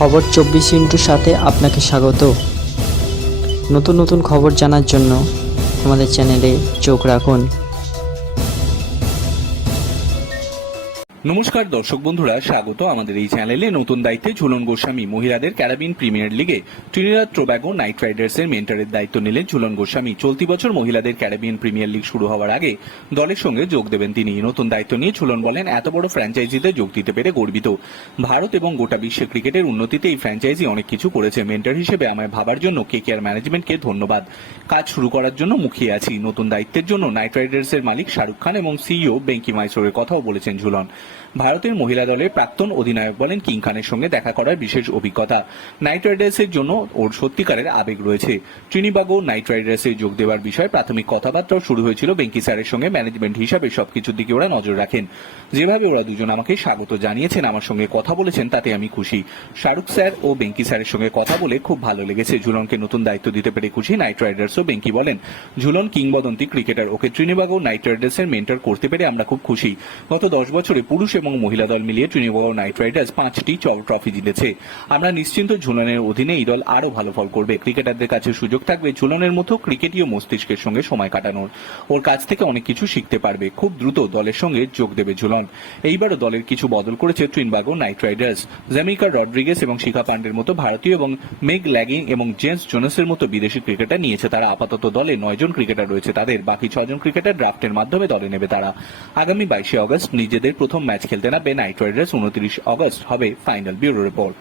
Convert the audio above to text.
খবর 24 সাথে আপনাকে স্বাগত। নতুন নতুন খবর জানার জন্য আমাদের চ্যানেলে চোখ রাখুন। নমস্কার দর্শক বন্ধুরা, স্বাগত আমাদের এই চ্যানেলে। নতুন দায়িত্বে ঝুলন গোস্বামী মহিলাদের ক্যারিবিয়ান প্রিমিয়ার লিগে ট্রিনিদাদ টোব্যাগো নাইট রাইডার্সের মেন্টরের দায়িত্ব নিলেন ঝুলন গোস্বামী। চলতি বছর মহিলাদের ক্যারিবিয়ান প্রিমিয়ার লিগ শুরু হওয়ার আগে দলের সঙ্গে যোগ দেবেন তিনি। নতুন দায়িত্ব নিয়ে ঝুলন বলেন, এত বড় ফ্র্যাঞ্চাইজিতে যোগ দিতে পেরে গর্বিত। ভারত এবং গোটা বিশ্বে ক্রিকেটের উন্নতিতে এই ফ্র্যাঞ্চাইজি অনেক কিছু করেছে। মেন্টর হিসেবে আমায় ভাবার জন্য কেকেআর ম্যানেজমেন্টকে ধন্যবাদ। কাজ শুরু করার জন্য মুখিয়ে আছি। নতুন দায়িত্বের জন্য নাইট রাইডার্সের মালিক শাহরুখ খান এবং সিইও বেঙ্কি মাইসোরের কথাও বলেছেন ঝুলন। ভারতের মহিলা দলের প্রাক্তন অধিনায়ক বলেন, কিং খানের সঙ্গে দেখা করার বিশেষ অভিজ্ঞতা। নাইট রাইডার্সের জন্য ওর সত্যিকারের আবেগ রয়েছে। ট্রিনিবাগো নাইট রাইডার্সে যোগ দেওয়ার বিষয়ে প্রাথমিক কথাবার্তাও শুরু হয়েছিল বেঙ্কি স্যারের সঙ্গে। ম্যানেজমেন্ট হিসাবে সবকিছুর দিকে ওরা নজর রাখেন। যেভাবে ওরা দুজন আমাকে স্বাগত জানিয়েছেন, আমার সঙ্গে কথা বলেছেন, তাতে আমি খুশি। শাহরুখ স্যার ও বেঙ্কি স্যারের সঙ্গে কথা বলে খুব ভালো লেগেছে। ঝুলনকে নতুন দায়িত্ব দিতে পেরে খুশি নাইট রাইডার্সও। বেঙ্কি বলেন, ঝুলন কিংবদন্তি ক্রিকেটার, ওকে ট্রিনিবাগো নাইট রাইডার্সের মেন্টর করতে পেরে আমরা খুব খুশি। গত 10 বছরে পুরুষ এবং মহিলা দল মিলিয়ে ট্রিনিবাগো নাইট রাইডার্স 5টি ট্রফি জিতেছে। আমরা নিশ্চিন্ত ঝুলনের অধীনে এই দল আরো ভালো ফল করবে। ক্রিকেটারদের কাছে সুযোগ থাকবে ঝুলনের মতো ক্রিকেটীয় মস্তিষ্কের সঙ্গে সময় কাটানোর। ওর কাছ থেকে অনেক কিছু শিখতে পারবে। খুব দ্রুত দলের সঙ্গে যোগ দেবে ঝুলন। এইবারও দলের কিছু বদল করেছে ট্রিনিবাগো নাইট রাইডার্স। জ্যামিকা রড্রিগেস এবং শিখা পান্ডের মতো ভারতীয় এবং মেগ ল্যাগিং এবং জেমস জোনাসের মতো বিদেশি ক্রিকেটার নিয়েছে তারা। আপাতত দলে 9 জন ক্রিকেটার রয়েছে তাদের। বাকি 6 জন ক্রিকেটার ড্রাফটের মাধ্যমে দলে নেবে তারা। আগামী 22 আগস্ট নিজেদের প্রথম ম্যাচ খেলতে নামবে নাইট রাইডার্স। 29 আগস্ট হবে ফাইনাল। Bureau report.